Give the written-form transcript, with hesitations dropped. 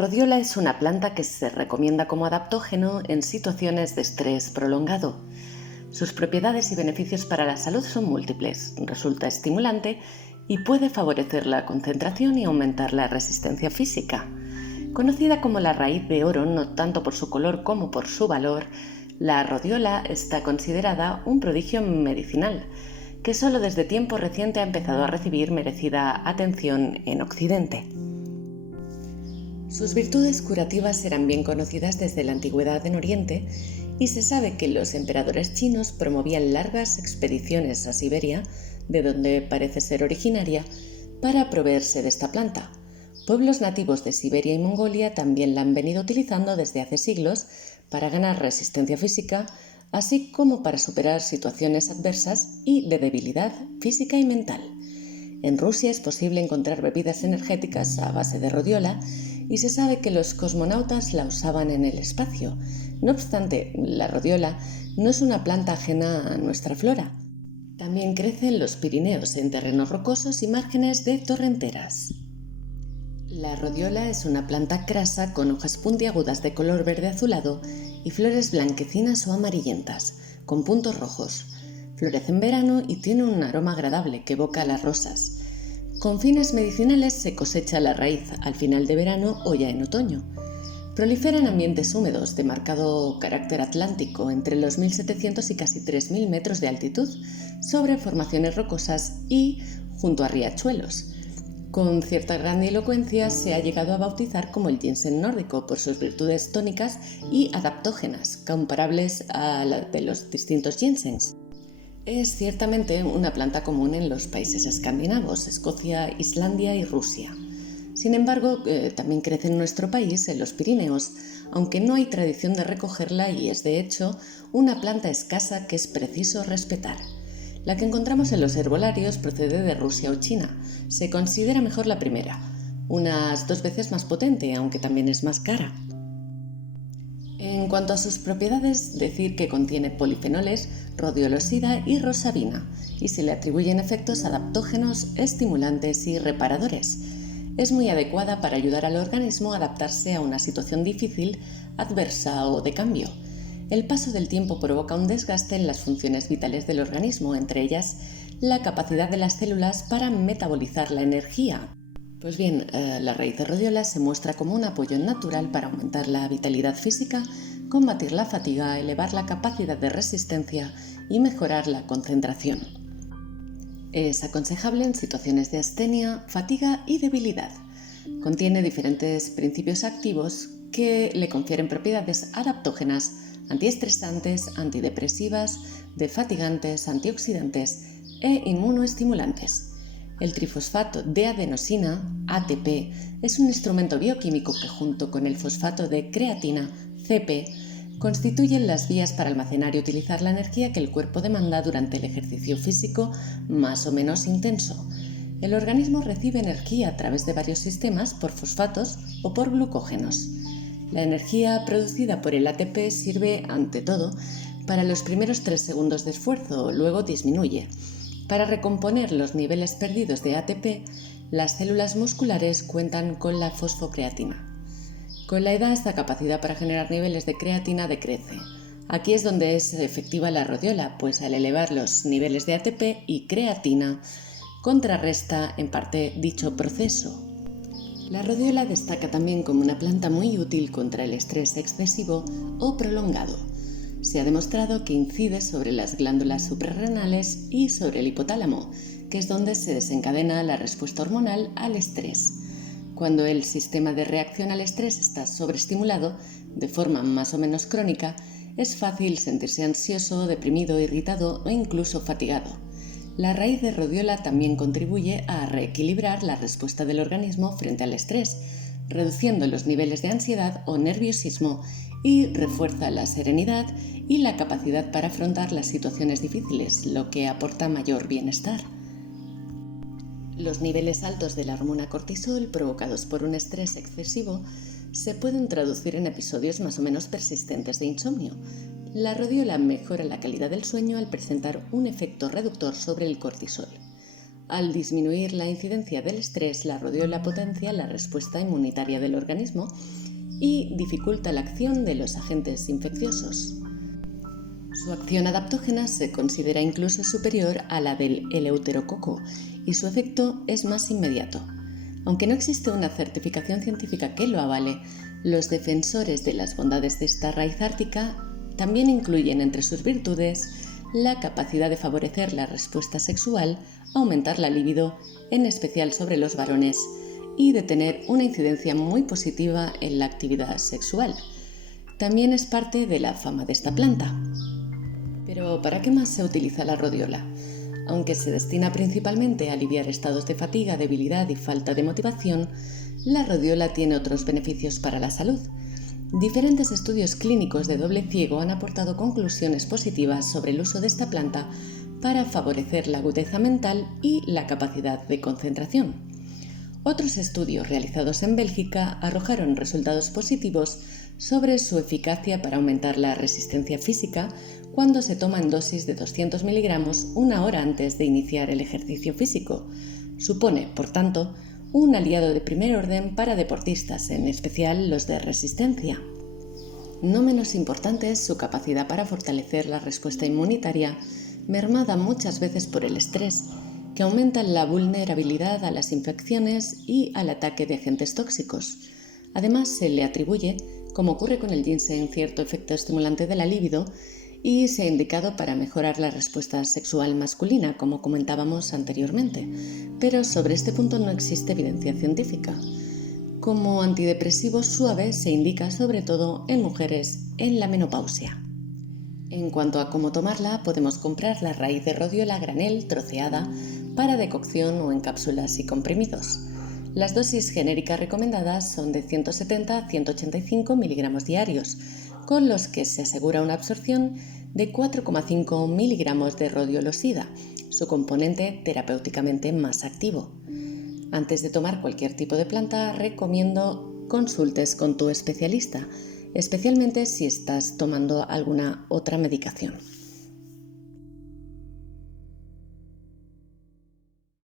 rodiola es una planta que se recomienda como adaptógeno en situaciones de estrés prolongado. Sus propiedades y beneficios para la salud son múltiples, resulta estimulante y puede favorecer la concentración y aumentar la resistencia física. Conocida como la raíz de oro no tanto por su color como por su valor, la rodiola está considerada un prodigio medicinal, que solo desde tiempo reciente ha empezado a recibir merecida atención en Occidente. Sus virtudes curativas eran bien conocidas desde la antigüedad en Oriente y se sabe que los emperadores chinos promovían largas expediciones a Siberia, de donde parece ser originaria, para proveerse de esta planta. Pueblos nativos de Siberia y Mongolia también la han venido utilizando desde hace siglos para ganar resistencia física, así como para superar situaciones adversas y de debilidad física y mental. En Rusia es posible encontrar bebidas energéticas a base de rodiola y se sabe que los cosmonautas la usaban en el espacio. No obstante, la rodiola no es una planta ajena a nuestra flora. También crece en los Pirineos, en terrenos rocosos y márgenes de torrenteras. La rodiola es una planta crasa con hojas puntiagudas de color verde azulado y flores blanquecinas o amarillentas, con puntos rojos. Florece en verano y tiene un aroma agradable que evoca a las rosas. Con fines medicinales se cosecha la raíz al final de verano o ya en otoño. Prolifera en ambientes húmedos de marcado carácter atlántico entre los 1.700 y casi 3.000 metros de altitud, sobre formaciones rocosas y junto a riachuelos. Con cierta grandilocuencia se ha llegado a bautizar como el ginseng nórdico por sus virtudes tónicas y adaptógenas, comparables a las de los distintos ginsengs. Es ciertamente una planta común en los países escandinavos, Escocia, Islandia y Rusia. Sin embargo, también crece en nuestro país, en los Pirineos, aunque no hay tradición de recogerla y es de hecho una planta escasa que es preciso respetar. La que encontramos en los herbolarios procede de Rusia o China. Se considera mejor la primera, unas 2 veces más potente, aunque también es más cara. En cuanto a sus propiedades, decir que contiene polifenoles, rodiolosida y rosavina, y se le atribuyen efectos adaptógenos, estimulantes y reparadores. Es muy adecuada para ayudar al organismo a adaptarse a una situación difícil, adversa o de cambio. El paso del tiempo provoca un desgaste en las funciones vitales del organismo, entre ellas la capacidad de las células para metabolizar la energía. Pues bien, la raíz de rodiola se muestra como un apoyo natural para aumentar la vitalidad física, combatir la fatiga, elevar la capacidad de resistencia y mejorar la concentración. Es aconsejable en situaciones de astenia, fatiga y debilidad. Contiene diferentes principios activos que le confieren propiedades adaptógenas, antiestresantes, antidepresivas, defatigantes, antioxidantes e inmunoestimulantes. El trifosfato de adenosina, ATP, es un instrumento bioquímico que junto con el fosfato de creatina, CP, constituyen las vías para almacenar y utilizar la energía que el cuerpo demanda durante el ejercicio físico más o menos intenso. El organismo recibe energía a través de varios sistemas por fosfatos o por glucógenos. La energía producida por el ATP sirve, ante todo, para los primeros 3 segundos de esfuerzo, luego disminuye. Para recomponer los niveles perdidos de ATP, las células musculares cuentan con la fosfocreatina. Con la edad, esta capacidad para generar niveles de creatina decrece. Aquí es donde es efectiva la rodiola, pues al elevar los niveles de ATP y creatina, contrarresta en parte dicho proceso. La rodiola destaca también como una planta muy útil contra el estrés excesivo o prolongado. Se ha demostrado que incide sobre las glándulas suprarrenales y sobre el hipotálamo, que es donde se desencadena la respuesta hormonal al estrés. Cuando el sistema de reacción al estrés está sobreestimulado, de forma más o menos crónica, es fácil sentirse ansioso, deprimido, irritado o incluso fatigado. La raíz de rodiola también contribuye a reequilibrar la respuesta del organismo frente al estrés, reduciendo los niveles de ansiedad o nerviosismo y refuerza la serenidad y la capacidad para afrontar las situaciones difíciles, lo que aporta mayor bienestar. Los niveles altos de la hormona cortisol provocados por un estrés excesivo se pueden traducir en episodios más o menos persistentes de insomnio. La rodiola mejora la calidad del sueño al presentar un efecto reductor sobre el cortisol. Al disminuir la incidencia del estrés, la rodiola potencia la respuesta inmunitaria del organismo y dificulta la acción de los agentes infecciosos. Su acción adaptógena se considera incluso superior a la del eleuterococo y su efecto es más inmediato. Aunque no existe una certificación científica que lo avale, los defensores de las bondades de esta raíz ártica también incluyen entre sus virtudes la capacidad de favorecer la respuesta sexual, aumentar la libido, en especial sobre los varones, y de tener una incidencia muy positiva en la actividad sexual. También es parte de la fama de esta planta. Pero ¿para qué más se utiliza la rodiola? Aunque se destina principalmente a aliviar estados de fatiga, debilidad y falta de motivación, la rodiola tiene otros beneficios para la salud. Diferentes estudios clínicos de doble ciego han aportado conclusiones positivas sobre el uso de esta planta para favorecer la agudeza mental y la capacidad de concentración. Otros estudios realizados en Bélgica arrojaron resultados positivos sobre su eficacia para aumentar la resistencia física cuando se toma en dosis de 200 miligramos una hora antes de iniciar el ejercicio físico. Supone, por tanto, un aliado de primer orden para deportistas, en especial los de resistencia. No menos importante es su capacidad para fortalecer la respuesta inmunitaria, mermada muchas veces por el estrés, que aumenta la vulnerabilidad a las infecciones y al ataque de agentes tóxicos. Además, se le atribuye, como ocurre con el ginseng, cierto efecto estimulante de la libido y se ha indicado para mejorar la respuesta sexual masculina, como comentábamos anteriormente, pero sobre este punto no existe evidencia científica. Como antidepresivo suave se indica sobre todo en mujeres en la menopausia. En cuanto a cómo tomarla, podemos comprar la raíz de rodiola a granel troceada para decocción o en cápsulas y comprimidos. Las dosis genéricas recomendadas son de 170 a 185 miligramos diarios, con los que se asegura una absorción de 4,5 miligramos de rodiolosida, su componente terapéuticamente más activo. Antes de tomar cualquier tipo de planta, recomiendo consultes con tu especialista, especialmente si estás tomando alguna otra medicación.